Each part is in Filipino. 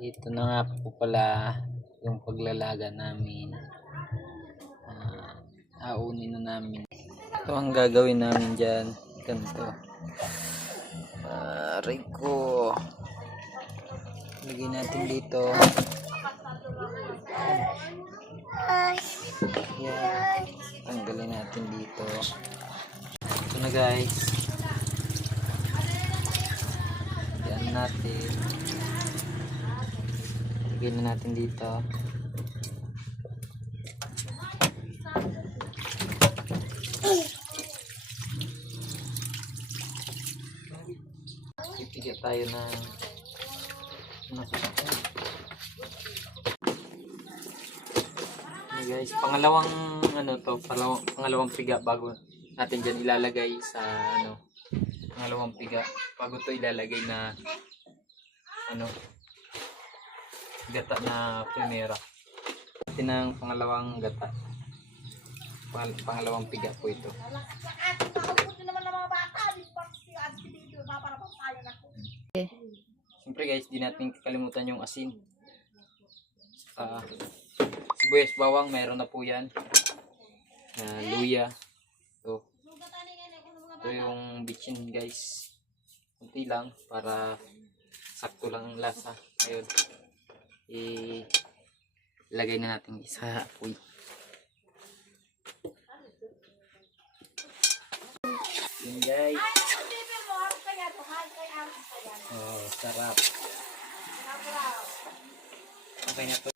Ito na nga po pala yung paglalaga namin. Aunin na namin. Ito ang gagawin namin dyan. Ganito. Aray ko. Lagyan natin dito. Yan. Tanggalin natin dito. Ito na guys. Yan natin. Lagyan na natin dito. Pipigyan tayo ng guys, pangalawang pangalawang piga bago natin diyan ilalagay sa pangalawang piga bago to ilalagay na gata na primera. Natin ang pangalawang gata. Pangalawang piga po ito. Siyempre guys, di natin kakalimutan yung asin. Sibuyas, bawang, meron na po yan. Luya. Ito yung bitchin guys. Kunti lang para sakto lang ang lasa. Ayun. Ilagay na natin sa apoy. Yun guys. Oh, sarap. Okay na po.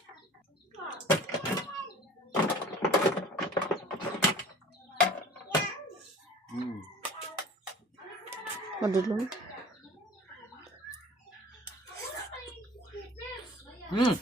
Madulong. Mm.